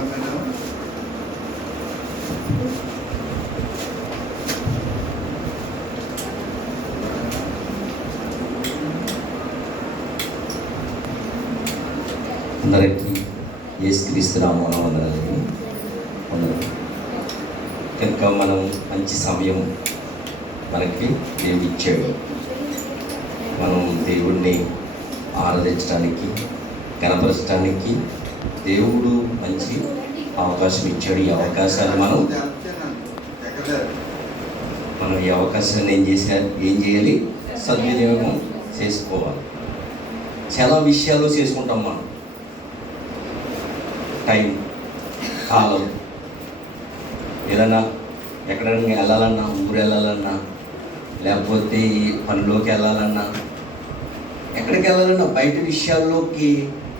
అందరికీ యేసుక్రీస్తు నామమున వందనాలండి. కనుక మనం మంచి సమయం మనకి దేవుడు ఇచ్చాడు. మనం దేవుడిని ఆరాధించడానికి, కనపరచడానికి దేవుడు మంచి అవకాశం ఇచ్చాడు. ఈ అవకాశాన్ని మనం ఈ అవకాశాన్ని ఏం చేయాలి? సద్వినియోగం చేసుకోవాలి. చాలా విషయాలు చేసుకుంటాం మనం. టైం, కాలం, ఏదైనా ఎక్కడైనా వెళ్ళాలన్నా, ఊరు వెళ్ళాలన్నా, లేకపోతే ఈ పనిలోకి వెళ్ళాలన్నా, ఎక్కడికి వెళ్ళాలన్నా, బయట విషయాల్లోకి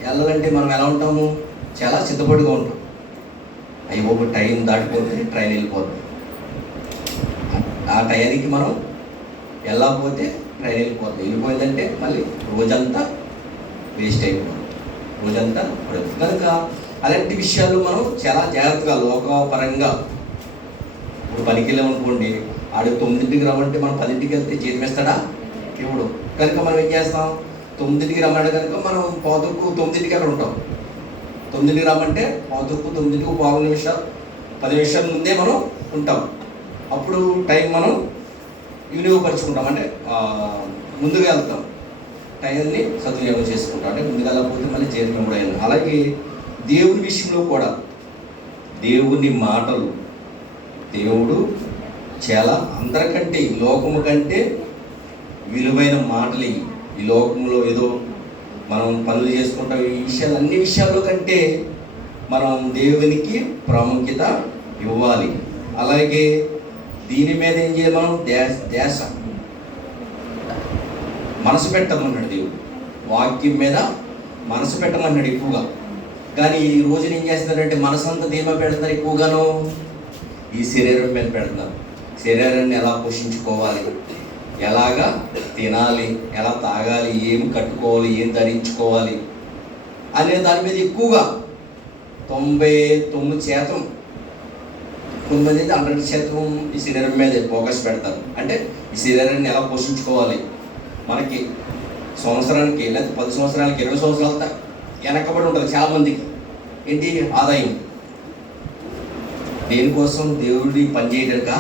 వెళ్ళాలంటే మనం ఎలా ఉంటాము? చాలా సిద్ధపడిగా ఉంటాం. అయ్యో టైం దాటిపోతే ట్రైన్ వెళ్ళిపోతుంది. ఆ టైంకి మనం వెళ్ళకపోతే ట్రైన్ వెళ్ళిపోయిందంటే మళ్ళీ రోజంతా వేస్ట్ అయిపోతుంది, రోజంతా పడుతుంది. కనుక అలాంటి విషయాలు మనం చాలా జాగ్రత్తగా లోకపరంగా, ఇప్పుడు పనికి వెళ్ళామనుకోండి, ఆడు 9ంటికి రమ్మంటే మనం 10ంటికి వెళ్తే జీతం ఇస్తాడా? ఇవ్వడు. కనుక మనం ఏం చేస్తాం? 9ంటికి రమ్మంటే కనుక మనం 9ంటికి అక్కడ ఉంటాం. 9ంటికి రమ్మంటే 9ంటికి 5 నిమిషాలు 10 నిమిషాల ముందే మనం ఉంటాం. అప్పుడు టైం మనం వినియోగపరుచుకుంటాం, అంటే ముందుగా వెళ్తాం, టైంని సద్వినియోగం చేసుకుంటాం. అంటే ముందుగా వెళ్ళకపోతే మళ్ళీ జీతం కూడా అయింది. అలాగే దేవుని విషయంలో కూడా దేవుని మాటలు, దేవుడు చాలా అందరికంటే, ఈ లోకము కంటే విలువైన మాటలు. ఈ లోకంలో ఏదో మనం పనులు చేసుకుంటాం, ఈ విషయాలు అన్ని విషయాల్లో కంటే మనం దేవునికి ప్రాముఖ్యత ఇవ్వాలి. అలాగే దీని మీద ఏం చేయాలి? మనం ధ్యాస మనసు పెట్టమన్నాడు దేవుడు. వాక్యం మీద మనసు పెట్టమన్నాడు ఎక్కువగా. కానీ ఈ రోజున ఏం చేస్తున్నారంటే మనసంతా దేని పెడుతున్నారు? ఎక్కువగాను ఈ శరీరం మీద పెడుతున్నారు. శరీరాన్ని ఎలా పోషించుకోవాలి, ఎలాగా తినాలి, ఎలా తాగాలి, ఏం కట్టుకోవాలి, ఏం ధరించుకోవాలి అనే దాని మీద ఎక్కువగా 99% కొంతమంది 100% ఈ శరీరం మీద ఫోకస్ పెడతారు. అంటే ఈ శరీరాన్ని ఎలా పోషించుకోవాలి, మనకి సంవత్సరానికి లేకపోతే 10 సంవత్సరాలకి 20 సంవత్సరాల వెనకబడి ఉంటుంది చాలామందికి. ఏంటి? ఆదాయం. దేనికోసం? దేవుడిని పనిచేయడానిక,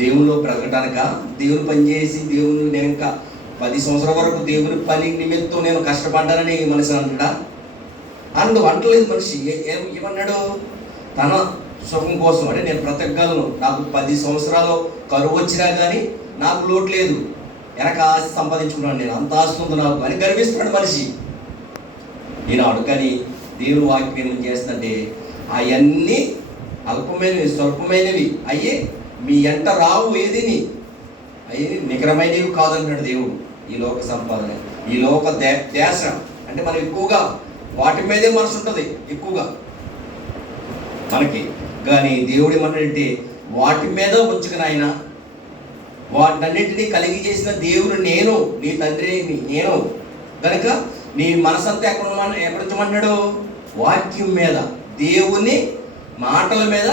దేవునిలో బ్రతకడానిక? దేవుని పనిచేసి దేవుని నేను ఇంకా 10 సంవత్సరాల వరకు దేవుని పని నిమిత్తం నేను కష్టపడ్డానని మనిషి అంటాడా? అంటలేదు మనిషి. ఏమన్నాడు? తన సుఖం కోసం, అంటే నేను బ్రతకగలను, నాకు 10 సంవత్సరాలు కరువు వచ్చినా కానీ నాకు లోటు లేదు, వెనక ఆస్తి సంపాదించుకున్నాను, నేను అంత ఆస్తి ఉంది నాకు అని గర్విస్తున్నాడు మనిషి ఈనాడు. కానీ దేవుని వాక్యం ఏం చేస్తుందంటే అవన్నీ అల్పమైనవి, స్వల్పమైనవి, అయ్యి మీ ఎంట రావు, ఏదిని అవి నికరమైనవి కాదన్నాడు దేవుడు. ఈ లోక సంపాదన, ఈ లోక ధ్యాస, అంటే మనం ఎక్కువగా వాటి మీదే మనసు ఉంటుంది ఎక్కువగా మనకి. కానీ దేవుడు ఏమన్నాడంటే వాటి మీద ఉంచుకుని ఆయన వాటన్నింటినీ కలిగి చేసిన దేవుడు నేను, నీ తండ్రి నేను. కనుక నీ మనసంతా ఎక్కడ ఉంచమన్నాడు? వాక్యం మీద, దేవుని మాటల మీద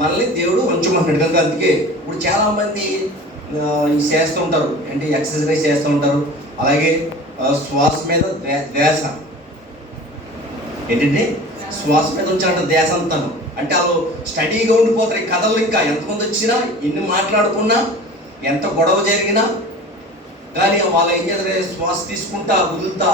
మనల్ని దేవుడు ఉంచమన్నాడు. కనుక అందుకే ఇప్పుడు చాలామంది చేస్తూ ఉంటారు, ఏంటి ఎక్సర్సైజ్ చేస్తూ ఉంటారు. అలాగే శ్వాస మీద ధ్యాస, ఏంటంటే శ్వాస మీద ఉంచాలంటే ధ్యాస అంతాను. అంటే వాళ్ళు స్టడీగా ఉండిపోతారు. ఈ కథలు ఇంకా ఎంతమంది వచ్చినా, ఎన్ని మాట్లాడుకున్నా, ఎంత గొడవ జరిగినా కానీ వాళ్ళు ఏం చేస్తారు? శ్వాస తీసుకుంటా వదులుతా,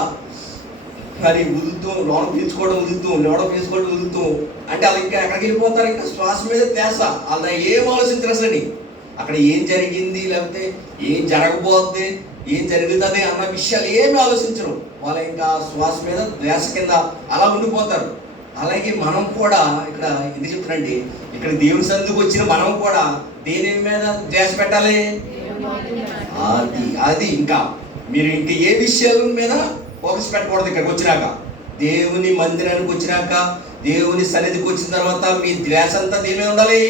కానీ వదులుతూ లోన పీల్చుకోవడం వదులుతూ, లోన పీల్చుకోవడం వదులుతూ, అంటే వాళ్ళు ఇంకా ఎక్కడికి వెళ్ళిపోతారు? ఇంకా శ్వాస మీద ధ్యాస. వాళ్ళ ఏం ఆలోచించరు అసలు. అక్కడ ఏం జరిగింది, లేకపోతే ఏం జరగబోద్ది, ఏం జరుగుతుంది అన్న విషయాలు ఏమి ఆలోచించరు. వాళ్ళు ఇంకా శ్వాస మీద ధ్యాస కింద అలా ఉండిపోతారు. అలాగే మనం కూడా ఇక్కడ ఇది చెప్తున్నండి, ఇక్కడ దేవుని సన్నిధికి వచ్చిన మనం కూడా దేని మీద ధ్యాస పెట్టాలి? అది ఇంకా మీరు ఇంకా ఏ విషయాల మీద ఫోకస్ పెట్టకూడదు. ఇక్కడికి వచ్చినాక, దేవుని మందిరానికి వచ్చినాక, దేవుని సన్నిధికి వచ్చిన తర్వాత మీ ధ్యాస అంతా దేని మీద ఉండాలి?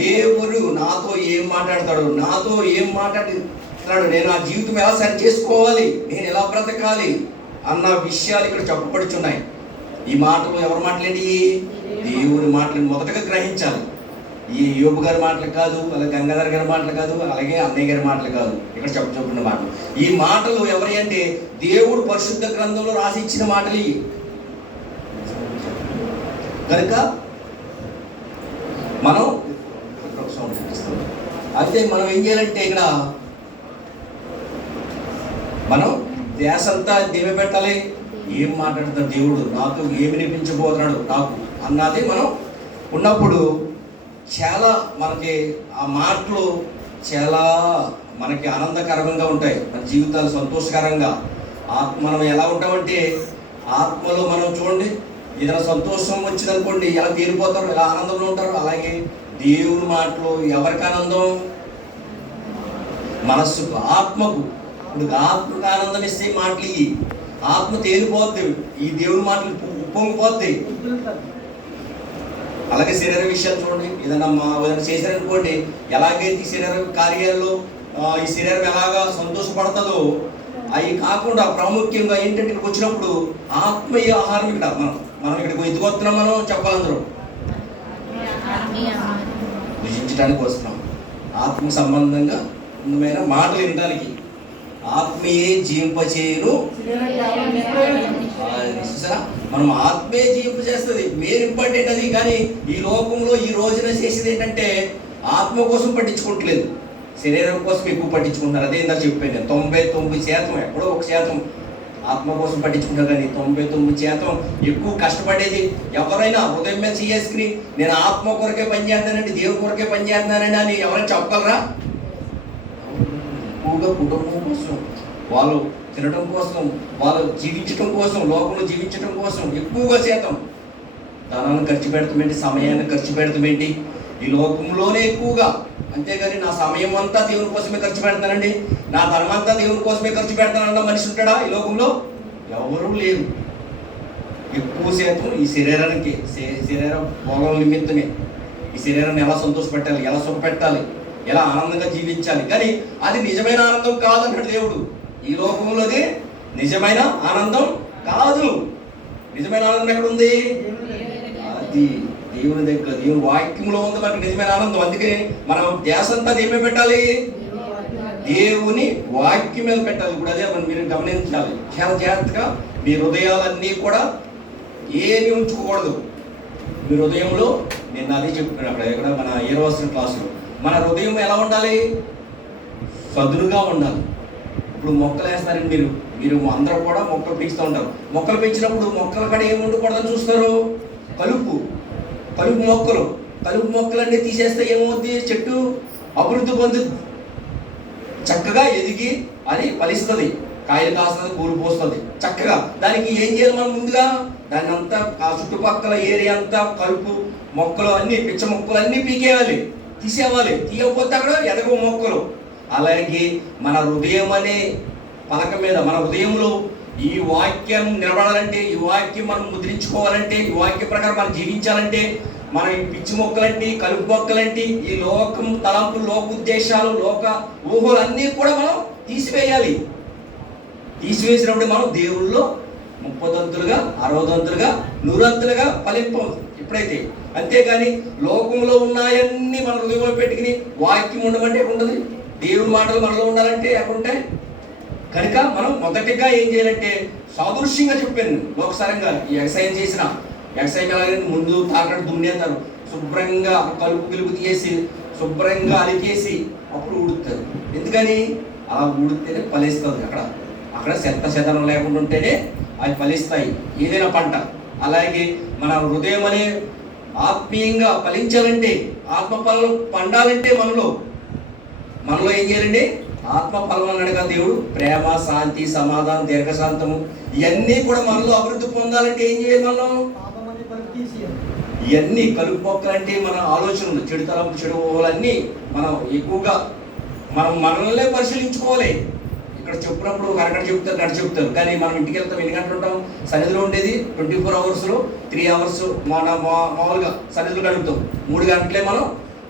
దేవుడు నాతో ఏం మాట్లాడతాడు, నాతో ఏం మాట్లాడుతున్నాడు, నేను ఆ జీవితం ఎలా సరి చేసుకోవాలి, నేను ఎలా బ్రతకాలి అన్న విషయాలు ఇక్కడ చెప్పబడుచున్నాయి. ఈ మాటలు ఎవరు మాట్లాడి? దేవుని మాటలను మొదటగా గ్రహించాలి. ఈ యోబు గారి మాటలు కాదు, అలాగే గంగాధర్ గారి మాటలు కాదు, అలాగే అన్నయ్య గారి మాటలు కాదు, ఇక్కడ చెప్పుకున్న మాటలు. ఈ మాటలు ఎవరి అంటే దేవుడు పరిశుద్ధ గ్రంథంలో రాసి ఇచ్చిన మాటలు ఇవి. కనుక మనం అయితే మనం ఏం చేయాలంటే ఇక్కడ మనం ధ్యాసంతా దేవి పెట్టాలి. ఏం మాట్లాడుతాడు దేవుడు, నాకు ఏమి వినిపించబోతున్నాడు నాకు అన్నది మనం ఉన్నప్పుడు చాలా మనకి ఆ మాటలు చాలా మనకి ఆనందకరంగా ఉంటాయి, మన జీవితాలు సంతోషకరంగా. మనం ఎలా ఉంటామంటే ఆత్మలో మనం చూడండి, ఏదైనా సంతోషం వచ్చిందనుకోండి ఎలా తీరిపోతారు, ఎలా ఆనందంలో ఉంటారు. అలాగే దేవుని మాటలు ఎవరికి ఆనందం? మనస్సుకు, ఆత్మకు. ఇప్పుడు ఆత్మకు ఆనందం ఇస్తే మాటలు ఇవి, ఆత్మ తేలిపోద్ది, ఈ దేవుని మాటలు ఉప్పొంగిపోద్ది. అలాగే శరీర విషయాలు చూడండి, ఏదైనా చేశారనుకోండి, ఎలాగైతే ఈ శరీర కార్యాల్లో ఈ శరీరం ఎలాగా సంతోషపడుతుందో అవి కాకుండా ప్రాముఖ్యంగా ఏంటంటే ఇక్కడికి వచ్చినప్పుడు ఆత్మీయ ఆహారం. ఇక్కడ మనం ఇక్కడికి ఎందుకు వస్తున్నాం? మనం చెప్పాలందరూ భుజించడానికి వస్తున్నాం. ఆత్మ సంబంధంగా అందమైన మాటలు వినడానికి. ఆత్మీయే జీవింపచేయును. మనం ఆత్మే జీవింప చేస్తుంది, మెయిన్ ఇంపార్టెంట్ అది. కానీ ఈ లోకంలో ఈ రోజున చేసేది ఏంటంటే ఆత్మ కోసం పట్టించుకోవట్లేదు, శరీరం కోసం ఎక్కువ పట్టించుకుంటున్నారు. అదే ఇందా చెప్పాను, 99% ఎక్కడో 1% ఆత్మ కోసం పట్టించుకుంటారు. కానీ 99% ఎక్కువ కష్టపడేది ఎవరైనా ఉదయం మీద చేసుకుని నేను ఆత్మ కొరకే పనిచేస్తానండి, దేవుని కొరకే పనిచేస్తున్నానండి అని ఎవరైనా చెప్పగలరా? ఎక్కువగా కుటుంబం కోసం, వాళ్ళు తినడం కోసం, వాళ్ళు జీవించడం కోసం, లోకంలో జీవించడం కోసం ఎక్కువగా శాతం ధనాన్ని ఖర్చు పెడతామేంటి, సమయాన్ని ఖర్చు పెడతామేంటి ఈ లోకంలోనే ఎక్కువగా. అంతేగాని నా సమయం అంతా దేవుని కోసమే ఖర్చు పెడతానండి, నా ధనం అంతా దేవుని కోసమే ఖర్చు పెడతానన్న మనిషి ఉంటాడా ఈ లోకంలో? ఎవరూ లేరు. ఎక్కువ శాతం ఈ శరీరానికి, శరీర భోగం నిమిత్తమే, ఈ శరీరాన్ని ఎలా సంతోషపెట్టాలి, ఎలా సుఖపెట్టాలి, ఎలా ఆనందంగా జీవించాలి. కానీ అది నిజమైన ఆనందం కాదన్నాడు దేవుడు. ఈ లోకంలోది నిజమైన ఆనందం కాదు. నిజమైన ఆనందం ఎక్కడ ఉంది? అది దేవుని దగ్గర, దేవుని వాక్యంలో ఉంది మనకి నిజమైన ఆనందం. అందుకే మనం ధ్యాసంతా దేని పెట్టాలి? దేవుని వాక్యం మీద పెట్టాలి. ఇప్పుడు అదే మనం మీరు గమనించాలి చాలా జాగ్రత్తగా. మీ హృదయాలన్నీ కూడా ఏమి ఉంచుకోకూడదు. మీ హృదయంలో నేను అదే చెప్తున్నాను అక్కడ ఇక్కడ మన 20వ క్లాసులో. మన హృదయం ఎలా ఉండాలి? సదునుగా ఉండాలి. ఇప్పుడు మొక్కలు వేస్తారండి, మీరు అందరూ కూడా మొక్కలు పెంచుతూ ఉంటారు. మొక్కలు పెంచినప్పుడు మొక్కల కాడ ఏమి ఉండకూడదని చూస్తారు? కలుపు మొక్కలన్నీ తీసేస్తే ఏమవుద్ది? చెట్టు అభివృద్ధి పొందుతుంది, చక్కగా ఎదిగి అది ఫలిస్తుంది, కాయలు కాస్తుంది, పూలు పోస్తుంది చక్కగా. దానికి ఏం చేయాలి మనం? ముందుగా దాన్ని అంతా ఆ చుట్టుపక్కల ఏరియా అంతా కలుపు మొక్కలు అన్నీ, పిచ్చ మొక్కలు అన్నీ పీకేయాలి, తీసేవాలి. తీయకపోతే అక్కడ ఎదగవు మొక్కలు. అలాగే మన హృదయం అనే పలక మీద, మన హృదయంలో ఈ వాక్యం నిలబడాలంటే, ఈ వాక్యం మనం ముద్రించుకోవాలంటే, ఈ వాక్య ప్రకారం మనం జీవించాలంటే, మనం ఈ పిచ్చి మొక్కలంటే, కలుపు మొక్కలంటే, ఈ లోకం తలంపులు, లోక ఉద్దేశాలు, లోక ఊహలు అన్నీ కూడా మనం తీసివేయాలి. తీసివేసినప్పుడు మనం దేవుళ్ళలో 30 దంతులుగా, 60 దంతులుగా, 100 దంతులుగా ఫలింపం ఎప్పుడైతే. అంతేగాని లోకంలో ఉన్నాయన్నీ మన హృదయంలో పెట్టుకుని వాక్యం ఉండమంటే ఉంటుంది, దేవుడి మాటలు మనలో ఉండాలంటే ఎక్కడుంటాయి? కనుక మనం మొదటిగా ఏం చేయాలంటే సాదృశ్యంగా చెప్పాను లోకసారంగా. ఈ ఎక్సైజ్ చేసిన ఎక్సైజ్ అలాగే ముందు తాకట్టు దున్నేస్తారు, శుభ్రంగా కలుపు గిలుపు తీసి శుభ్రంగా అలికేసి అప్పుడు ఉడుతారు. ఎందుకని? అలా ఉడితేనే ఫలిస్తుంది. అక్కడ చెత్త లేకుండా ఉంటేనే అవి ఫలిస్తాయి ఏదైనా పంట. అలాగే మన హృదయం అనే ఆత్మీయంగా ఫలించాలంటే, ఆత్మ ఫలం పండాలంటే మనలో ఏం చేయాలండి? ఆత్మ ఫలం అన్నాడు కదా దేవుడు. ప్రేమ, శాంతి, సమాధానం, దీర్ఘశాంతము, ఇవన్నీ కూడా మనలో అభివృద్ధి పొందాలంటే ఏం చేయాలి? మనం ఇవన్నీ కలుపు మొక్కలంటే మన ఆలోచనలు, చెడు తలంపు, చెడు ఊహలన్నీ మనం ఎక్కువగా మనల్నే పరిశీలించుకోవాలి. ఇక్కడ చెప్పినప్పుడు అరగంట చెప్తారు, గంట చెప్తారు, కానీ మనం ఇంటికి వెళ్తాం. ఎన్ని గంటలు ఉంటాం? సన్నిధిలో ఉండేది 24 అవర్స్లో 3 అవర్స్ మామూలుగా సన్నిధిలో గడుపుతాం. 3 గంటలే మనం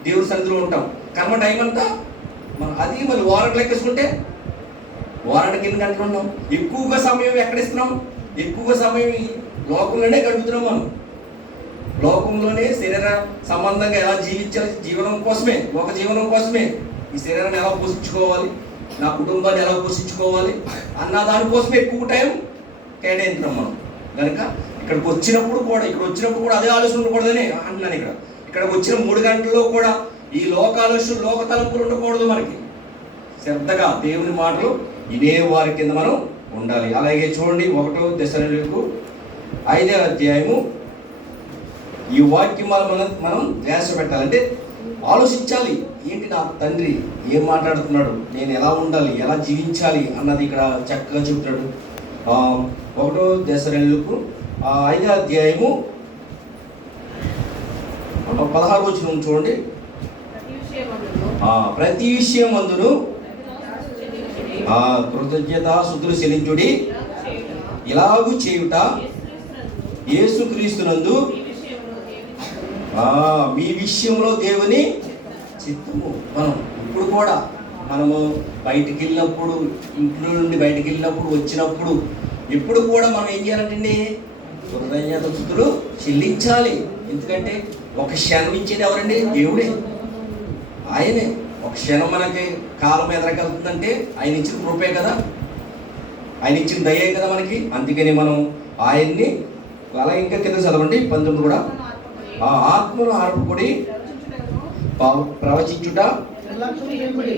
దేవుడి సన్నిధిలో ఉంటాం. కర్మ టైం అంతా అది మళ్ళీ వారానికి లెక్కేసుకుంటే వారానికి ఎన్ని గంటలు ఉన్నాం? ఎక్కువగా సమయం ఎక్కడ ఇస్తున్నాం? ఎక్కువగా సమయం లోకంలోనే గడుపుతున్నాం మనం. లోకంలోనే శరీర సంబంధంగా ఎలా జీవించాలి, జీవనం కోసమే, ఒక జీవనం కోసమే. ఈ శరీరాన్ని ఎలా పోషించుకోవాలి, నా కుటుంబాన్ని ఎలా పోషించుకోవాలి అన్న దానికోసమే ఎక్కువ టైం కేటాయించాం మనం. కనుక ఇక్కడికి వచ్చినప్పుడు కూడా అదే ఆలోచన ఉండకూడదని అంటున్నాను. ఇక్కడికి వచ్చిన 3 గంటల్లో కూడా ఈ లోక ఆలోచనలు, లోక తలంపులు ఉండకూడదు. మనకి శ్రద్ధగా దేవుని మాటలు ఇదే వారి కింద మనం ఉండాలి. అలాగే చూడండి 1 దశలోనికైకు 5వ అధ్యాయము. ఈ వాక్యం మనం ధ్యాస పెట్టాలంటే ఆలోచించాలి. ఏంటి నా తండ్రి ఏం మాట్లాడుతున్నాడు, నేను ఎలా ఉండాలి, ఎలా జీవించాలి అన్నది ఇక్కడ చక్కగా చెప్తున్నాడు. 1 దశలోనికైకు 5వ అధ్యాయము 16వ వచనం చూడండి. ప్రతి విషయమందును కృతజ్ఞతాస్తుతులు చెల్లించుడి, ఇలాగు చేయుట యేసుక్రీస్తునందు మీ విషయంలో దేవుని చిత్తము. మనం ఇప్పుడు కూడా మనము బయటికి వెళ్ళినప్పుడు, ఇంట్లో నుండి బయటికి వెళ్ళినప్పుడు, వచ్చినప్పుడు ఎప్పుడు కూడా మనం ఏం చేయాలంటే కృతజ్ఞతాస్తుతులు చెల్లించాలి. ఎందుకంటే ఒక క్షణం ఇచ్చేది ఎవరండి? దేవుడే, ఆయనే. ఒక క్షణం మనకి కాలం ఎదరగలుగుతుందంటే ఆయన ఇచ్చిన కృపే కదా, ఆయన ఇచ్చిన దయే కదా మనకి. అందుకని మనం ఆయన్ని అలా ఇంకా కింద చదవండి 19 కూడా. ఆత్మను ఆర్పుకొని ప్రవచించుట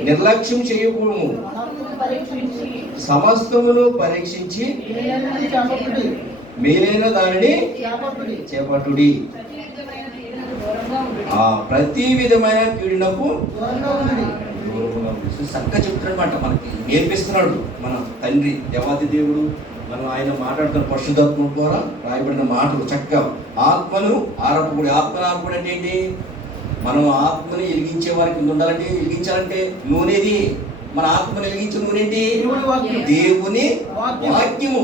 నిర్లక్ష్యం చేయకూడము, సమస్తమును పరీక్షించి మేలైన దానిని చేపట్టుడి, ప్రతి విధమైన కీడునకు చక్కగా చెప్తున్నమాట. మనకి నేర్పిస్తున్నాడు మన తండ్రి దేవాది దేవుడు. మనం ఆయన మాట్లాడుతున్న పరిశుద్ధాత్మ ద్వారా రాయబడిన మాటలు చక్కగా. ఆత్మను ఆరపుడి. ఆత్మను ఆరపుడు అంటే ఏంటి? మనం ఆత్మని వెలిగించే వారికి ఉండాలంటే, వెలిగించాలంటే నూనెది. మన ఆత్మను వెలిగించే నూనె ఏంటి? దేవుని వాక్యము.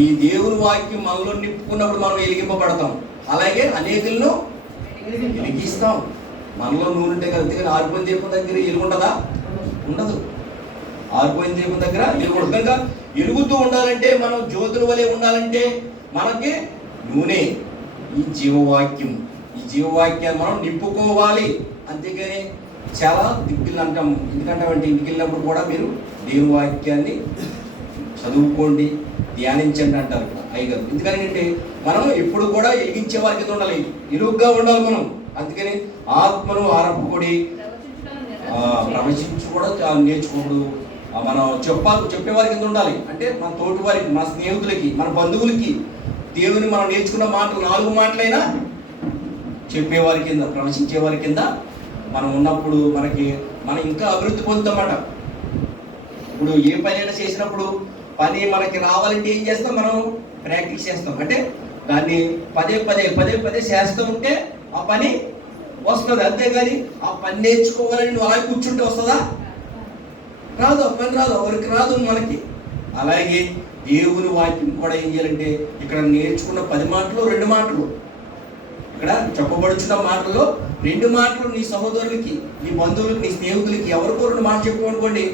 ఈ దేవుని వాక్యం మనలో నింపుకున్నప్పుడు మనం వెలిగింపబడతాం. అలాగే అనేకులను వెలిగిస్తాం. మనలో నూనె ఉంటే కదా. అందుకని ఆరిపోయిన దీపం దగ్గర ఎలుగుంటుందా? ఉండదు. ఆరిపోయిన దీపం దగ్గర ఎలుగుంటుంది. కనుక ఎలుగుతూ ఉండాలంటే, మనం జ్యోతుల వలె ఉండాలంటే మనకి నూనె ఈ జీవవాక్యం. ఈ జీవవాక్యాన్ని మనం నింపుకోవాలి. అంతేగాని చాలా దిక్కులు అంటాం. ఎందుకంటే ఇంటికి వెళ్ళినప్పుడు కూడా మీరు దేవుని వాక్యాన్ని చదువుకోండి, ధ్యానించండి అంటారు అయ్యగారు. ఎందుకంటే మనం ఎప్పుడు కూడా వెలిగించే వారికి ఉండాలి, ఇరుగ్గా ఉండాలి మనం. అందుకని ఆత్మను ఆరపుకొని ప్రవచించు కూడా నేర్చుకోడు. మనం చెప్పేవారి కింద ఉండాలి. అంటే మన తోటి వారికి, మన స్నేహితులకి, మన బంధువులకి దేవుని మనం నేర్చుకున్న మాటలు 4 మాటలైనా చెప్పేవారి కింద, ప్రవచించేవారి కింద మనం ఉన్నప్పుడు మనం ఇంకా అభివృద్ధి పొందుతామట. ఇప్పుడు ఏ పని అయినా చేసినప్పుడు పని మనకి రావాలంటే ఏం చేస్తాం? మనం ప్రాక్టీస్ చేస్తాం. అంటే దాన్ని పదే పదే చేస్తూ ఉంటే ఆ పని వస్తుంది. అంతేగాని ఆ పని నేర్చుకోవాలని నువ్వు అలా కూర్చుంటే వస్తుందా? రాదు. ఆ పని రాదు, ఎవరికి రాదు మనకి. అలాగే దేవుని వాక్యం కూడా ఏం చేయాలంటే, ఇక్కడ నేర్చుకున్న 10 మాటలు 2 మాటలు, ఇక్కడ చెప్పబడుచున్న మాటల్లో 2 మాటలు నీ సహోదరులకి, నీ బంధువులకి, నీ స్నేహితులకి ఎవరికో 2 మాటలు చెప్పుకోనుకోండి.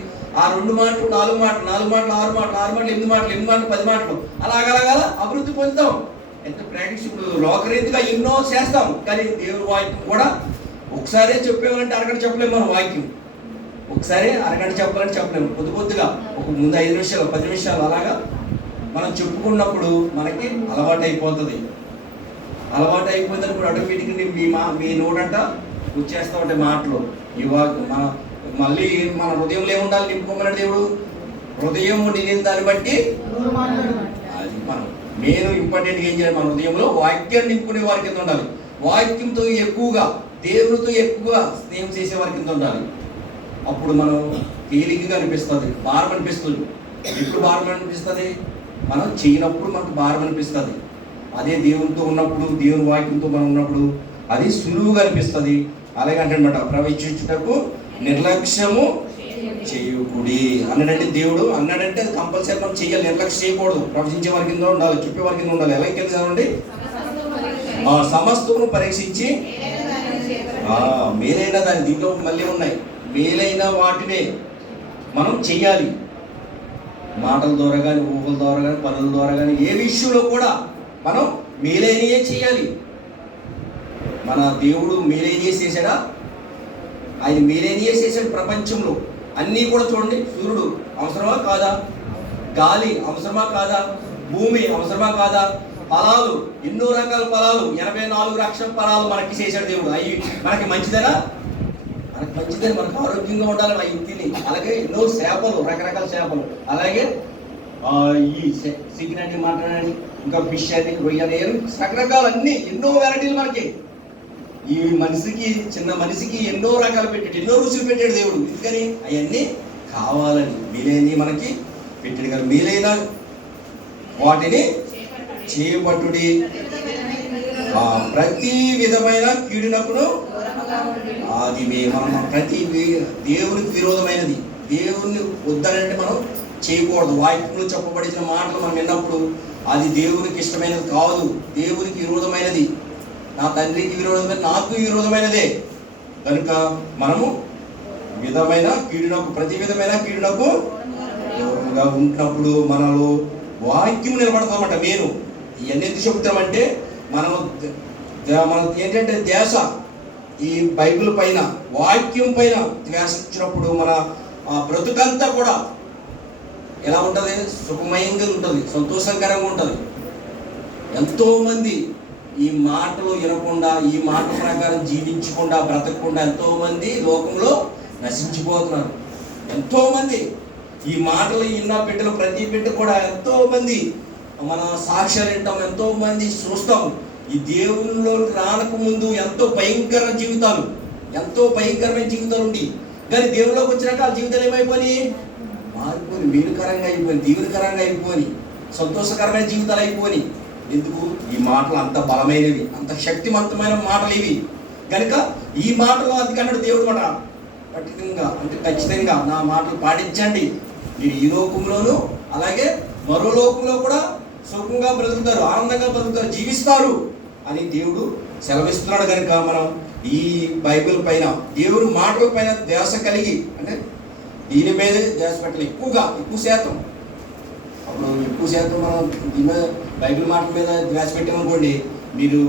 ఆ 2 మాటలు 4 మాటలు, 4 మాటలు 6 మాటలు, 6 మాటలు 8 మాటలు, 8 మాటలు 10 మాటలు, అలాగలా అభివృద్ధి పొందుతాం. ఎంత ప్రాక్టీస్. ఇప్పుడు లోకరీతిగా ఎన్నో చేస్తాం, కానీ దేవుని వాక్యం కూడా ఒకసారే చెప్పేవాలంటే అరగంట చెప్పలేము. మనం వాక్యం ఒకసారి అరగంట చెప్పాలంటే చెప్పలేము. కొద్దిగా ఒక ముందు 5 నిమిషాలు 10 నిమిషాలు అలాగా మనం చెప్పుకున్నప్పుడు మనకి అలవాటు అయిపోతుంది. అలవాటు అయిపోయిందని ఇప్పుడు ఆటోమేటిక్గా మీ నోటంట వచ్చేస్తూ ఉంటాయి మాటలు. ఇవాళ మళ్ళీ మన హృదయంలో ఏముండాలి? నింపుకోమన్నాడు దేవుడు. హృదయం నిండిన దాన్ని బట్టి అది మనం నేను ఇంపార్టెంట్గా ఏం చేయాలి? మన హృదయంలో వాక్యాన్ని నింపుకునే వారి కింద ఉండాలి. వాక్యంతో ఎక్కువగా, దేవునితో ఎక్కువగా స్నేహం చేసే వారి కింద ఉండాలి. అప్పుడు మనం తేలికగా అనిపిస్తుంది, భారం అనిపిస్తుంది. ఎప్పుడు భారం అనిపిస్తుంది? మనం చేయనప్పుడు మనకు భారం అనిపిస్తుంది. అదే దేవునితో ఉన్నప్పుడు, దేవుని వాక్యంతో మనం ఉన్నప్పుడు అది సులువుగా అనిపిస్తుంది. అలాగే అంటనమాట, ప్రవచించుటకు నిర్లక్ష్యము చేయకూడి అన్నాడంటే దేవుడు. అన్నాడంటే అది కంపల్సరీ మనం చేయాలి, నిర్లక్ష్యం చేయకూడదు. ప్రవచించే వారి కింద ఉండాలి, చెప్పే వారి కింద ఉండాలి. ఎలా కింద చదవండి. సమస్తమును పరీక్షించి మేలైన దాని, దీంట్లో మళ్ళీ ఉన్నాయి, మేలైన వాటినే మనం చెయ్యాలి. మాటల ద్వారా కానీ, ఊహల ద్వారా కానీ, పనుల ద్వారా కానీ, ఏ విషయంలో కూడా మనం మేలైనయే చేయాలి. మన దేవుడు మేలేం చేసేసాడా? ఆయన మేలేం చేసేసాడు ప్రపంచంలో. అన్నీ కూడా చూడండి, సూర్యుడు అవసరమా కాదా? గాలి అవసరమా కాదా? భూమి అవసరమా కాదా? ఫలాలు, ఎన్నో రకాల ఫలాలు, 84 లక్షల ఫలాలు మనకి చేశాడు దేవుడు. అవి మనకి మంచిదేనా? మనకి మంచిదే, మనకు ఆరోగ్యంగా ఉండాలని అవి తిని. అలాగే ఎన్నో చేపలు, రకరకాల చేపలు, అలాగే ఈ చికెన్ అని, మటన్ అని, ఇంకా ఫిష్ అని, రొయ్యని, రకరకాలు అన్ని ఎన్నో వెరైటీలు మనకి. ఈ మనిషికి, చిన్న మనిషికి ఎన్నో రకాలు పెట్టాడు, ఎన్నో రుచులు పెట్టాడు దేవుడు. ఎందుకని? అవన్నీ కావాలని మేలైన మనకి పెట్టాడు కదా. మేలైన వాటిని చేపట్టుడి, ప్రతి విధమైన కీడునకును అది మనం ప్రతి దేవునికి విరోధమైనది, దేవుని వద్దనంటే మనం చేయకూడదు. వాక్యంలో చెప్పబడిన మాటలు మనం విన్నప్పుడు అది దేవునికి ఇష్టమైనది కాదు, దేవునికి విరోధమైనది, నా తండ్రికి విరోధమైన, నాకు విరోధమైనదే. కనుక మనము విధమైన కీడునకు, ప్రతి విధమైన కీడునకు దూరంగా ఉంటున్నప్పుడు మనలో వాక్యం నిలబడతామట. నేను ఇవన్నీ ఎందుకు చెబుతామంటే మనం ఏంటంటే ధ్యాస ఈ బైబిల్ పైన, వాక్యం పైన ధ్యాస ఇచ్చినప్పుడు మన బ్రతుకంతా కూడా ఎలా ఉంటుంది? సుఖమయంగా ఉంటుంది, సంతోషకరంగా ఉంటుంది. ఎంతోమంది ఈ మాటలు వినకుండా, ఈ మాట ప్రకారం జీవించకుండా, బ్రతకకుండా ఎంతోమంది లోకంలో నశించిపోతున్నారు. ఎంతోమంది ఈ మాటలు విన్న బిడ్డలు, ప్రతి బిడ్డ కూడా ఎంతోమంది మన సాక్ష్యాలు వింటాం, ఎంతోమంది చూస్తాం. ఈ దేవునిలో రానక ముందు ఎంతో భయంకర జీవితాలు, ఎంతో భయంకరమైన జీవితాలు ఉండి, కానీ దేవుళ్ళలోకి వచ్చినాక ఆ జీవితాలు ఏమైపోయి మారిపోయి, మేలుకరంగా అయిపోయి, దీవునికరంగా అయిపోయి, సంతోషకరమైన జీవితాలు అయిపోయి. ఎందుకు? ఈ మాటలు అంత బలమైనవి, అంత శక్తివంతమైన మాటలు ఇవి. కనుక ఈ మాటలు అందుకన్నాడు దేవుడు మాట కఠినంగా, అంటే ఖచ్చితంగా నా మాటలు పాటించండి, మీరు ఈ లోకంలోనూ అలాగే మరో లోకంలో కూడా సుఖంగా బ్రతుకుతారు, ఆనందంగా బ్రతుకుతారు, జీవిస్తారు అని దేవుడు సెలవిస్తున్నాడు. కనుక మనం ఈ బైబిల్ పైన, దేవుడు మాటల పైన ధ్యాస కలిగి, అంటే దీని మీదే ధ్యాస పెట్టాలి ఎక్కువ శాతం. అప్పుడు ఎక్కువ శాతం మనం దీని మీద బైబిల్ మాటల మీద ధ్యాస పెట్టామనుకోండి, మీరు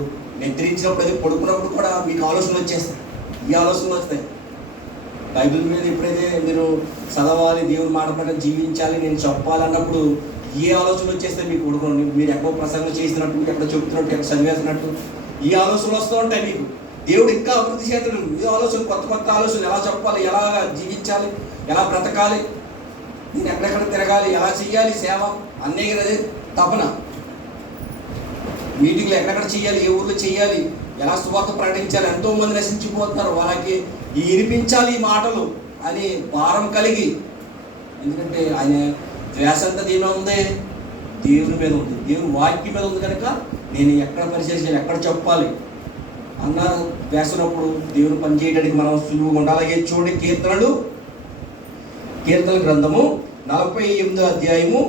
నిద్రించినప్పుడు, అది పడుకున్నప్పుడు కూడా మీకు ఆలోచనలు వచ్చేస్తాయి, ఈ ఆలోచనలు వస్తాయి. బైబిల్ మీద ఎప్పుడైతే మీరు చదవాలి, దేవుని మాట ప్రకారం జీవించాలి, నేను చెప్పాలన్నప్పుడు ఏ ఆలోచనలు వచ్చేస్తాయి మీకు? పడుకోండి, మీరు ఎక్కడో ప్రసంగం చేసినట్టు, ఎక్కడ చెబుతున్నట్టు, ఎక్కడ చదివేసినట్టు ఈ ఆలోచనలు వస్తూ ఉంటాయి మీకు. దేవుడు ఇంకా అభివృద్ధి చేస్తాడు ఈ ఆలోచన, కొత్త ఆలోచనలు, ఎలా చెప్పాలి, ఎలా జీవించాలి, ఎలా బ్రతకాలి, నేను ఎక్కడెక్కడ తిరగాలి, ఎలా చెయ్యాలి సేవ, అన్నీ కదా తపన. మీటింగ్లు ఎక్కడెక్కడ చేయాలి, ఏ ఊర్లో చేయాలి, ఎలా సువార్త ప్రకటించాలి, ఎంతోమంది నశించిపోతున్నారు, వాళ్ళకి వినిపించాలి ఈ మాటలు అని భారం కలిగి. ఎందుకంటే ఆయన ధ్యాస అంతా దీని ఉంది, దేవుని మీద ఉంది, దేవుని వాక్యం మీద ఉంది. కనుక నేను ఎక్కడ పరిచయం చేయాలి, ఎక్కడ చెప్పాలి అన్న ధ్యాసనప్పుడు దేవుని పని చేయడానికి మనం సులువుగా ఉండాలి. అలాగే చూడండి, కీర్తన గ్రంథము 48వ అధ్యాయము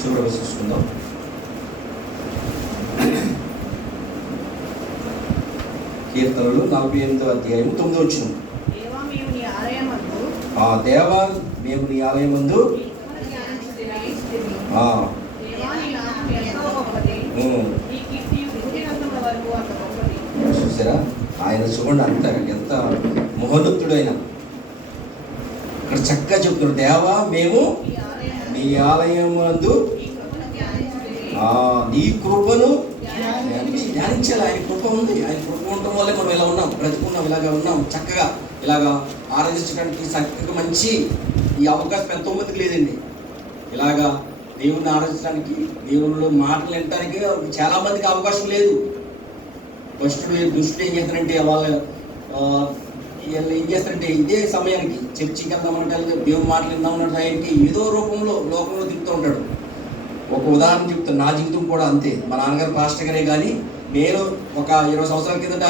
చూసుకుందాం. కీర్తనలు 48వ అధ్యాయము 9వ వచనం. దేవా మేము నీ ఆలయమందు చూసారా, ఆయన చూడండి ఎంత మహోన్నతుడైన. ఇక్కడ చక్కగా చెప్తున్నారు, దేవా మేము నీ ఆలయమందు నీ కృపను ధ్యానించాలి. ఆయన కృప ఉంది, ఆయన కృప ఉండటం వల్లే మనం ఇలా ఉన్నాం, బ్రతుకున్నాం, ఇలాగా ఉన్నాం, చక్కగా ఇలాగా ఆరాధించడానికి చక్కగా మంచి ఈ అవకాశం ఎంతోమందికి లేదండి. ఇలాగా దేవుణ్ణి ఆరాధించడానికి, దేవుళ్ళు మాటలు వినడానికి చాలామందికి అవకాశం లేదు. దుష్టుడు ఏం చేస్తారంటే, వాళ్ళు ఏం చేస్తారంటే ఇదే సమయానికి చర్చికి వెళ్దామంటే, దేవుని మాటలు విందామన్నట్టు ఆయనకి ఏదో రూపంలో లోకంలో తిరుగుతూ ఉంటాడు. ఒక ఉదాహరణ చెప్తాను, నా జీవితం కూడా అంతే. మా నాన్నగారు పాస్టర్ గారే, కానీ నేను ఒక 20 సంవత్సరాల కిందట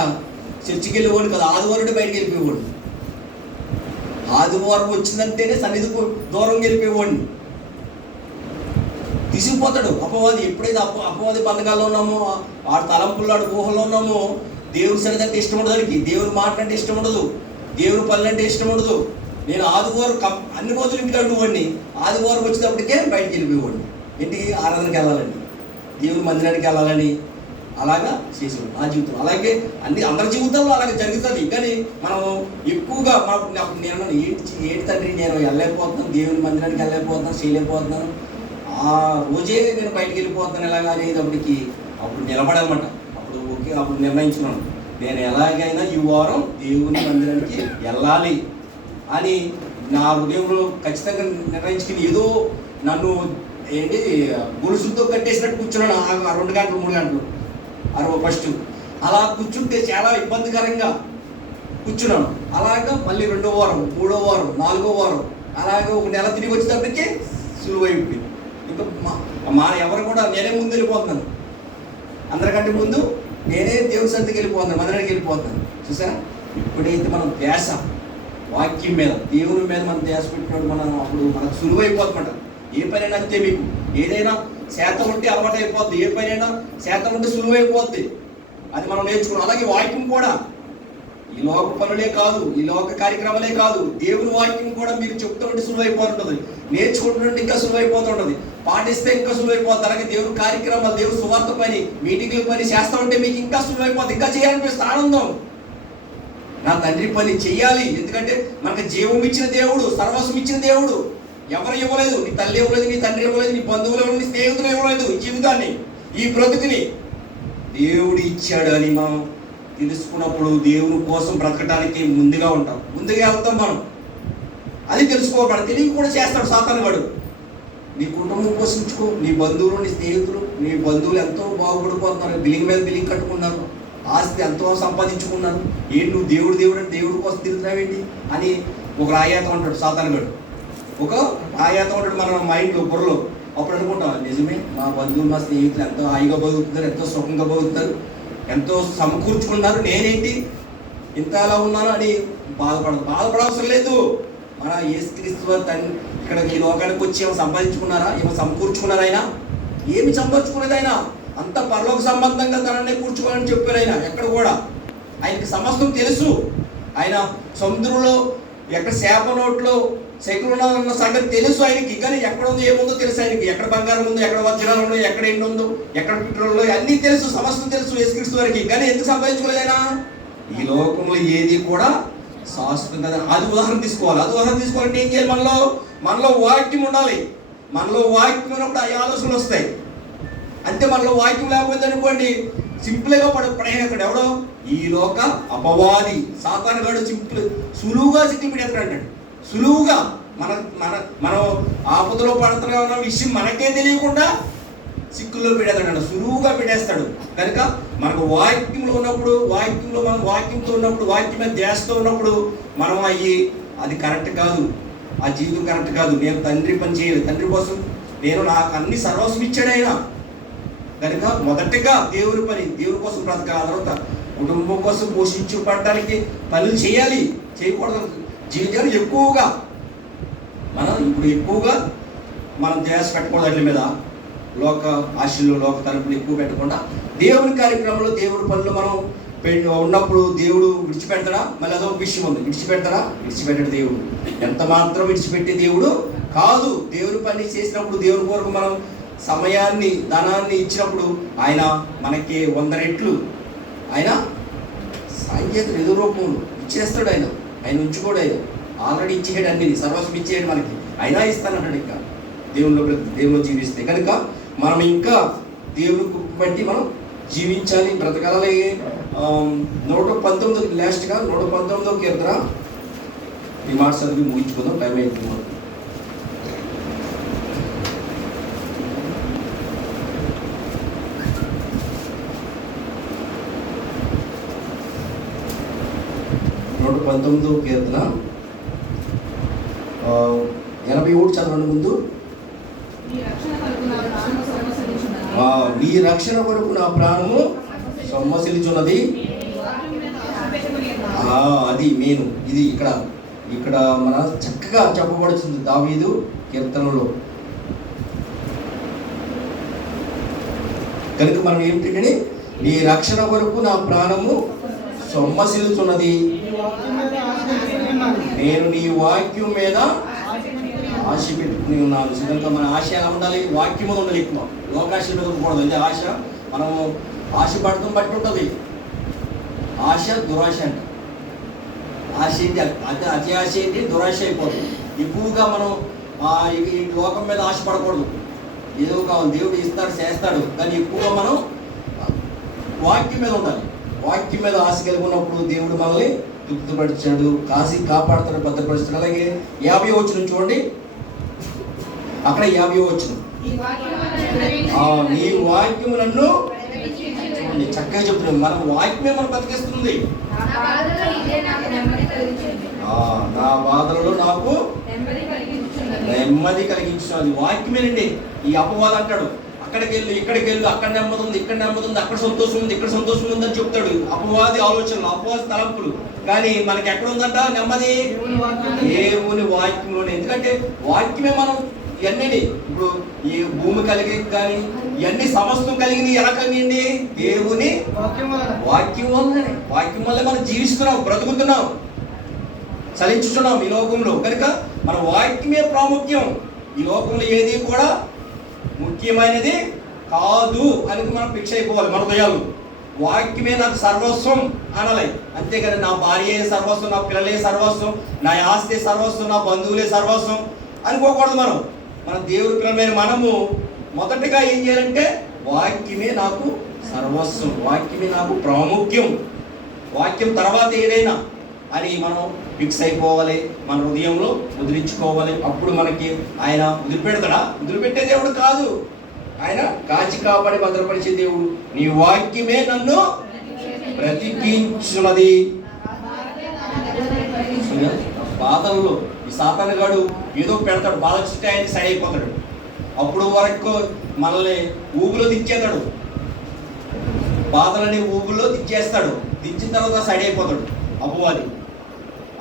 చర్చికి వెళ్ళేవాడు కదా, ఆదివారం బయటకు వెళ్ళిపోయేవాడు. ఆదివారం వచ్చిందంటేనే సన్నిధికి దూరంగా వెళ్ళిపోయేవాడిని. తీసుకుపోతాడు అపవాది. ఎప్పుడైతే అపవాది బంధకాల్లో ఉన్నామో, ఆ తలంపుల్లో, ఊహల్లో ఉన్నామో, దేవుడి సన్నిధి అంటే ఇష్టం ఉండదు, దానికి దేవుని మాట అంటే ఇష్టం ఉండదు, దేవుని పనులు అంటే ఇష్టం ఉండదు. నేను ఆదివారం అన్ని రోజులు ఇంటికి అడుగువాడిని, ఆదివారం వచ్చేటప్పటికే బయటకు వెళ్ళిపోయేవాడిని. ఇంటికి ఆరాధనకి వెళ్ళాలని, దేవుని మందిరానికి వెళ్ళాలని, అలాగా చేసాడు నా జీవితం. అలాగే అందరి జీవితంలో అలాగే జరుగుతుంది. కానీ మనం ఎక్కువగా నేను ఏంటి తండ్రి నేను వెళ్ళలేకపోతున్నాను, దేవుని మందిరానికి వెళ్ళలేకపోతున్నాను, చేయలేకపోతున్నాను, ఆ రోజే నేను బయటికి వెళ్ళిపోతున్నాను ఎలాగా అనేటప్పటికి అప్పుడు నిలబడాలన్నమాట. అప్పుడు నిర్ణయించుకున్నాను, నేను ఎలాగైనా ఈ వారం దేవుని మందిరానికి వెళ్ళాలి అని నా హృదయంలో ఖచ్చితంగా నిర్ణయించుకుని ఏదో నన్ను గొలుసులతో కట్టేసినట్టు కూర్చున్నాను. 2 గంటలు 3 గంటలు ఫస్ట్ అలా కూర్చుంటే చాలా ఇబ్బందికరంగా కూర్చున్నాను. అలాగా మళ్ళీ 2వ వారం 3వ వారం 4వ వారం అలాగే 1 నెల తిరిగి వచ్చేటప్పటికే సులువైపోయింది. ఇంకా ఎవరు కూడా నేనే ముందు వెళ్ళిపోతున్నాను, అందరికంటే ముందు నేనే దేవుని సన్నిధికి వెళ్ళిపోతున్నాను, మందిరానికి వెళ్ళిపోతున్నాను. చూసారా, ఎప్పుడైతే మనం ధ్యాస వాక్యం మీద దేవుని మీద మనం ధ్యాస పెట్టినప్పుడు అప్పుడు మనకు సులువైపోతుందన్నమాట. ఏ పనైనా అంతే, మీకు ఏదైనా శాతం ఉంటే అలవాటు అయిపోద్ది, ఏ పనైనా శాతం ఉంటే సులువైపోద్ది. అది మనం నేర్చుకున్నాం. అలాగే వాక్యం కూడా ఈ లోక పనులే కాదు, ఈ లోక కార్యక్రమాలే కాదు, దేవుని వాక్యం కూడా మీరు చెప్తుంటే సులువైపోతుంటుంది, నేర్చుకుంటుంటే ఇంకా సులువైపోతుంటుంది, పాటిస్తే ఇంకా సులువైపోతుంది. అలాగే దేవుని కార్యక్రమాలు, దేవుని సువార్త పని, మీటింగ్ల పని చేస్తూ ఉంటే మీకు ఇంకా సులువైపోతుంది, ఇంకా చేయాలనిపిస్తుంది. ఆనందం, నా తండ్రి పని చెయ్యాలి. ఎందుకంటే మనకు జీవం ఇచ్చిన దేవుడు, సర్వస్వం ఇచ్చిన దేవుడు. ఎవరు ఇవ్వలేదు, నీ తల్లి ఇవ్వలేదు, నీ తండ్రి ఇవ్వలేదు, నీ బంధువులు ఇవ్వలేదు, నీ స్నేహితులు ఇవ్వలేదు. ఈ జీవితాన్ని, ఈ బ్రతుకుని దేవుడు ఇచ్చాడు అని మనం తెలుసుకున్నప్పుడు దేవుని కోసం బ్రతకడానికి ముందుగా ఉంటాం, ముందుగా వెళ్తాం మనం. అది తెలుసుకోవాలి. తెలియక కూడా చేస్తాడు సాతాను వాడు. నీ కుటుంబం పోషించుకో, నీ బంధువులు, నీ స్నేహితులు, నీ బంధువులు ఎంతో బాగుపడిపోతున్నారు, బిల్లింగ్ మీద బిల్లింగ్ కట్టుకున్నారు, ఆస్తి ఎంతో సంపాదించుకున్నారు. ఏంటి నువ్వు దేవుడు దేవుడు అంటే దేవుడి కోసం తిరుగుతున్నావేంటి అని ఒక ఆయాతం ఉంటాడు సాతాను వాడు. ఒక ఆయాతం ఉంటాడు మన మైండ్లో, బుర్రలో. అప్పుడు అనుకుంటాం, నిజమే, మా బంధువులు మా స్నేహితులు ఎంతో హాయిగా బతుకుతున్నారు, ఎంతో సుఖంగా బతుకుతారు, ఎంతో సమకూర్చుకున్నారు, నేనేంటి ఇంత అలా ఉన్నాను అని బాధపడవసరం లేదు. మన యేసుక్రీస్తు తండ్రి ఇక్కడ ఈ లోకానికి వచ్చి ఏమో సంపాదించుకున్నారా, ఏమో సమకూర్చుకున్నారా? ఆయన ఏమి సంపాదించుకునేది? ఆయన అంత పరలోక సంబంధంగా తననే కూర్చుకోవాలని చెప్పారు. ఆయన ఎక్కడ కూడా ఆయనకి సమస్తం తెలుసు. ఆయన సముద్రంలో ఎక్కడ చేప నోట్లో శకులు ఉన్న సంగతి తెలుసు ఆయనకి. కానీ ఎక్కడ ఉందో ఏముందో తెలుసు ఆయనకి. ఎక్కడ బంగారం ఉందో, ఎక్కడ వజ్రాలు ఉన్నాయో, ఎక్కడ ఎండు ఉందో, ఎక్కడ పెట్రోల్లో అన్నీ తెలుసు, సమస్తం తెలుసు యేసుక్రీస్తు వారికి. కానీ ఎందుకు సంపాదించుకోలేదు ఆయన? ఈ లోకంలో ఏది కూడా శాశ్వతం కదా. అది ఉదాహరణ తీసుకోవాలి. అది ఉదాహరణ తీసుకోవాలంటే ఏం చేయాలి? మనలో వాక్యం ఉండాలి. మనలో వాక్యం ఉన్నప్పుడు ఆ ఆలోచనలు వస్తాయి. అంతే, మనలో వాక్యం లేకపోతే అనుకోండి సింపుల్గా పడేస్తాడు ఎవడో, ఈ లోక అపవాది సాతానుగాడు. సులువుగా సిట్టి పెడతాడు. సులువుగా మనం ఆపదలో పడుతున్న విషయం మనకే తెలియకుండా సిక్కుల్లో పెడతాడు, సులువుగా పెట్టేస్తాడు. కనుక మనకు వాక్యంలో ఉన్నప్పుడు, మనం వాక్యంతో ఉన్నప్పుడు, వాక్యం మీద ధ్యాసతో ఉన్నప్పుడు మనం అది కరెక్ట్ కాదు, ఆ జీవితం కరెక్ట్ కాదు, నేను తండ్రి పని చేయాలి, తండ్రి కోసం నాకు అన్ని సర్వస్వం ఇచ్చాడు ఆయన. కనుక మొదటగా దేవుని పని, దేవుని కోసం బ్రతకాలి. తర్వాత కుటుంబం కోసం పోషించబడటానికి పనులు చేయాలి, చేయకూడదు. జీవితాలు ఎక్కువగా మనం ధ్యాస పెట్టకూడదు. వాటి మీద లోక ఆశలు, లోక తలుపులు ఎక్కువ పెట్టకుండా దేవుని కార్యక్రమంలో, దేవుడి పనులు మనం ఉన్నప్పుడు దేవుడు విడిచిపెడతాడా? మళ్ళీ అదొక విషయం ఉంది. విడిచిపెట్టాడు దేవుడు. ఎంత మాత్రం విడిచిపెట్టే దేవుడు కాదు. దేవుని పని చేసినప్పుడు, దేవుని కొరకు మనం సమయాన్ని, ధనాన్ని ఇచ్చినప్పుడు ఆయన మనకి 100 రెట్లు ఆయన సాంకేతిక ఎదురు రూపంలో ఇచ్చేస్తాడు. ఆయన ఉంచుకోడు. ఆయన ఆల్రెడీ ఇచ్చేయడు, అన్ని సర్వస్వం ఇచ్చేయడు మనకి. అయినా ఇస్తానంటాడు ఇంకా దేవునిలో జీవిస్తే. కనుక మనం ఇంకా దేవుని బట్టి మనం జీవించాలి, బ్రతకాలి. 119 లాస్ట్గా 119వ కీర్తన ఈ మాట చదివి ముగించుకుందాం, టైం అయిపోతుంది. కీర్తన 87 చదవండి ముందు. నీ రక్షణ కొరకు నా ప్రాణము సొమ్మసిల్చున్నది. అది నేను ఇది ఇక్కడ మన చక్కగా చెప్పబడుతుంది దావీదు కీర్తనలో. కనుక మనం ఏమిటంటే, నీ రక్షణ కొరకు నా ప్రాణము సొమ్మసిల్చున్నది, నేను నీ వాక్యం మీద ఆశ పెట్టుకుని ఉన్నాను. కనుక మన ఆశ ఎలా ఉండాలి? వాక్యం మీద ఉండాలి. ఎక్కువ లోకాశ మీద ఉండకూడదు. అదే ఆశ. మనము ఆశపడటం బట్టి ఉంటుంది. ఆశ దురాశ అంట. ఆశ ఏంటి? అతి ఆశ ఏంటి? దురాశ అయిపోతుంది. ఎక్కువగా మనం ఈ లోకం మీద ఆశపడకూడదు. ఏదో కావాలి, దేవుడు ఇస్తాడు చేస్తాడు, కానీ ఎక్కువగా మనం వాక్యం మీద ఉండాలి. వాక్యం మీద ఆశ కలిగి ఉన్నప్పుడు దేవుడు మనల్ని తృప్తిపరిచాడు, కాపాడుతాడు, భద్రపరుస్తాడు. అలాగే 50వ వచనం చూడండి, అక్కడ 50వ వచనం, నీ వాక్యము నన్ను చక్కగా చెప్తున్నాడు. మన వాక్యమే మనం బతికిస్తుంది. నా బాధలలో నాకు నెమ్మది కలిగించున్నది వాక్యమేనండి. ఈ అపవాదం అంటాడు, అక్కడికి వెళ్ళు, ఇక్కడికి వెళ్ళు, అక్కడ నెమ్మది ఉంది, ఇక్కడ నెమ్మది ఉంది, అక్కడ సంతోషం ఉంది, ఇక్కడ సంతోషం ఉంది అని చెప్తాడు. అపవాది ఆలోచనలు, అపవాది తలంపులు. కానీ మనకి ఎక్కడ ఉందంట నెమ్మది? దేవుని వాక్యంలోనే. ఎందుకంటే వాక్యమే మనం ఇవన్నీ, ఇప్పుడు ఈ భూమి కలిగి కానీ ఇవన్నీ సమస్తం కలిగినవి ఎలా కలిగింది? దేవుని వాక్యం వల్లనే. వాక్యం వల్లే మనం జీవిస్తున్నాం, బ్రతుకుతున్నాం, చలించుతున్నాం ఈ లోకంలో. కనుక మన వాక్యమే ప్రాముఖ్యం. ఈ లోకంలో ఏది కూడా ముఖ్యమైనది కాదు అని మనం ఫిక్స్ అయిపోవాలి మన హృదయాలు. వాక్యమే నాకు సర్వస్వం అనాలి. అంతేగాని నా భార్యే సర్వస్వం, నా పిల్లలే సర్వస్వం, నా ఆస్తి సర్వస్వం, నా బంధువులే సర్వస్వం అనుకోకూడదు. మన దేవుడి పిల్లలమైన మనము మొదటగా ఏం చేయాలంటే వాక్యమే నాకు సర్వస్వం, వాక్యమే నాకు ప్రాముఖ్యం, వాక్యం తర్వాత ఏదైనా అని మనం ఫిక్స్ అయిపోవాలి, మన హృదయంలో ముద్రించుకోవాలి. అప్పుడు మనకి ఆయన వదిలిపెడతాడా? వదిలిపెట్టే దేవుడు కాదు. ఆయన కాచి కాపాడి భద్రపరిచే దేవుడు. నీ వాక్యమే నన్ను బ్రతికించున్నది. బాధల్లో ఈ సాతానుగాడు ఏదో పెడతాడు, బాధ చుట్టూ ఆయన సైడ్ అయిపోతాడు. అప్పుడు వరకు మనల్ని ఊబులో దించేస్తాడు, బాధలని ఊబులో దించేస్తాడు. దించిన తర్వాత సైడ్ అయిపోతాడు అపవాది.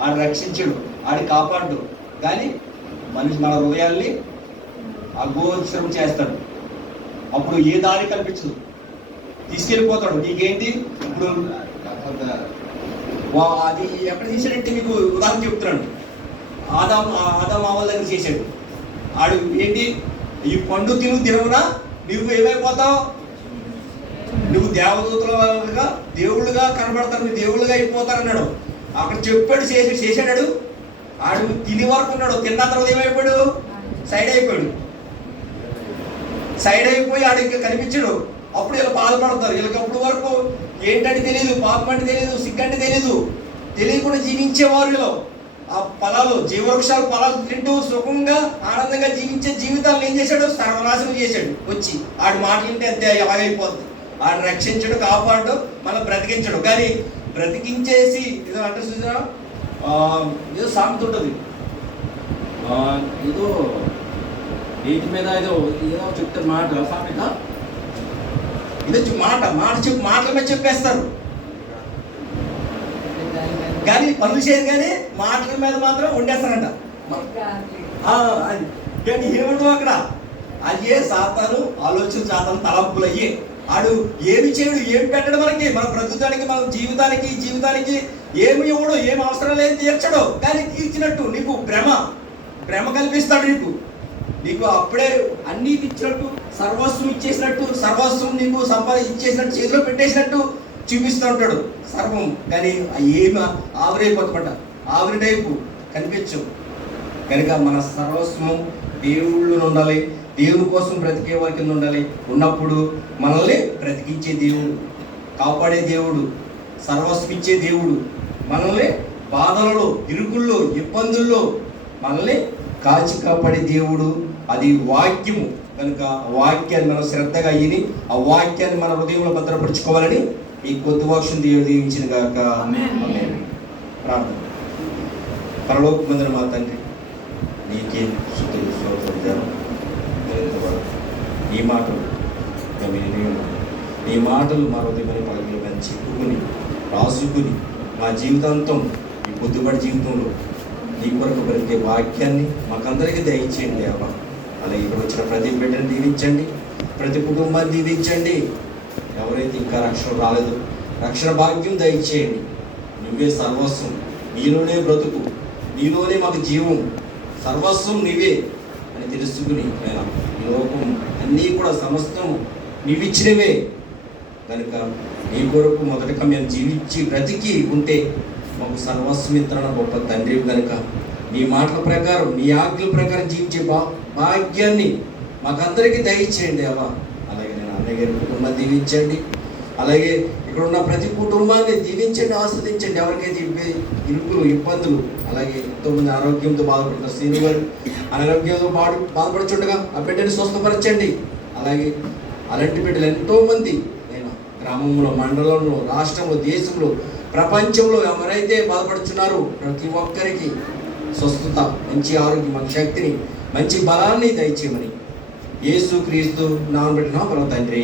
ఆడు రక్షించడు, ఆడి కాపాడు. కానీ మన హృదయాల్ని అగోచరం చేస్తాడు. అప్పుడు ఏ దారి కనిపించదు, తీసుకెళ్ళిపోతాడు. నీకేంటి ఇప్పుడు అది ఎక్కడ తీసాడంటే మీకు ఉదాహరణ చెప్తున్నాడు. ఆదాం ఆవల దగ్గర చేశాడు. ఆడు ఏంటి, ఈ పండు తినవునా నువ్వు ఏమైపోతావు, నువ్వు దేవదూతలుగా దేవుళ్ళుగా కనబడతారు, నువ్వు దేవుళ్ళుగా అయిపోతారన్నాడు. అక్కడ చెప్పాడు, చేశాడు. ఆడు తిని వరకు ఉన్నాడు. తిన్న తర్వాత ఏమైపోయాడు? సైడ్ అయిపోయి ఆడు ఇంకా కనిపించాడు. అప్పుడు వీళ్ళు బాధపడతారు. వీళ్ళకి అప్పుడు వరకు ఏంటంటే తెలియదు, పాపం అంటే తెలియదు, సిగ్గంటే తెలియకుండా జీవించేవారు. వీళ్ళు ఆ ఫలాలు, జీవవృక్షాలు ఫలాలు తింటూ సుఖంగా ఆనందంగా జీవించే జీవితాలను ఏం చేశాడు? సర్వనాశనం చేశాడు. వచ్చి ఆడి మాటలుంటే అంతే ఎలాగైపోతుంది. ఆడు రక్షించడు, కాపాడు, మనం బ్రతికించడు. కానీ బ్రతికించేసి ఏదో అంటే చూసినా ఏదో సామెత ఉంటుంది, ఏదో నీటి మీద ఏదో చెప్తారు మాట సామెత. ఇదో మాటల మీద చెప్పేస్తారు, కానీ పనులు చేయరు. కానీ మాటల మీద మాత్రం వండేస్తారంట. కానీ ఏముండవు అక్కడ. అయ్యే సాతాను ఆలోచన, సాతాను తలంపులు అయ్యే. ఆడు ఏమి చేయడు, ఏమి పెట్టడు మనకి, మన బ్రతుకానికి, మన జీవితానికి ఏమి ఇవ్వడు, ఏమి అవసరం లేదు తీర్చడు. కానీ తీర్చినట్టు నీకు భ్రమ కల్పిస్తాడు. నీకు అప్పుడే అన్నీ ఇచ్చినట్టు, సర్వస్వం ఇచ్చేసినట్టు, సర్వస్వం నీకు ఇచ్చేసినట్టు, చేతిలో పెట్టేసినట్టు చూపిస్తూ ఉంటాడు సర్వం. కానీ ఏమి ఆవిరైపోతామట, ఆవిరి టైపు కనిపించవు. కనుక మన సర్వస్వం దేవుళ్ళు ఉండాలి, దేవుని కోసం బ్రతికే వారి కింద ఉండాలి. ఉన్నప్పుడు మనల్ని బ్రతికించే దేవుడు, కాపాడే దేవుడు, సర్వస్వం ఇచ్చే దేవుడు, మనల్ని బాధలలో, ఇరుకుల్లో, ఇబ్బందుల్లో మనల్ని కాచి కాపాడే దేవుడు. అది వాక్యము. కనుక వాక్యాన్ని మనం శ్రద్ధగా విని ఆ వాక్యాన్ని మన హృదయంలో భద్రపరుచుకోవాలని ఈ కొద్ది వాక్యం దేవుడు దీవించిన గాక. ప్రార్థన. పరలోకమందున మా తండ్రి, నీకే స్తుతులు స్తోత్రాలు. నీ మాటలు మా హృదయమని పలకలు మీద చెప్పుకుని రాసుకుని మా జీవితాంతం ఈ పొద్దుబడి జీవితంలో నీ కొరకు బ్రతికే వాక్యాన్ని మాకందరికీ దయచేయండి దేవా. అలాగే ఇక్కడ వచ్చిన ప్రతి బిడ్డని దీవించండి, ప్రతి కుటుంబాన్ని దీవించండి. ఎవరైతే ఇంకా రక్షణ రాలేదు, రక్షణ భాగ్యం దయచేయండి. నువ్వే సర్వస్వం, నీలోనే బ్రతుకు, నీలోనే మాకు జీవం, సర్వస్వం నీవే అని తెలుసుకుని నేను ఈ లోకం అన్నీ కూడా సమస్తం నీవిచ్చినవే కనుక నీ కొరకు మొదటగా మేము జీవించి బ్రతికి ఉంటే మాకు సర్వస్మిత్రణ గొప్ప తండ్రి కనుక నీ మాటల ప్రకారం నీ ఆజ్ఞల ప్రకారం జీవించే భాగ్యాన్ని మాకందరికీ దయచేయండి అవ్వ. అలాగే నేను అన్నయ్య గారి కుటుంబాన్ని దీవించండి, అలాగే ఇక్కడ ఉన్న ప్రతి కుటుంబాన్ని దీవించండి, ఆస్వాదించండి. ఎవరికైతే ఇరుకులు ఇబ్బందులు, అలాగే ఎంతోమంది ఆరోగ్యంతో బాధపడుతున్నారు, శ్రీనివారు అనారోగ్యంతో బాధపడుచుండగా ఆ బిడ్డని స్వస్థపరచండి. అలాగే అలాంటి బిడ్డలు ఎంతోమంది నేను గ్రామంలో, మండలంలో, రాష్ట్రంలో, దేశంలో, ప్రపంచంలో ఎవరైతే బాధపడుతున్నారో ప్రతి ఒక్కరికి స్వస్థత, మంచి ఆరోగ్యం, మంచి శక్తిని, మంచి బలాన్ని దయచేయమని యేసు క్రీస్తు నామమున తండ్రి.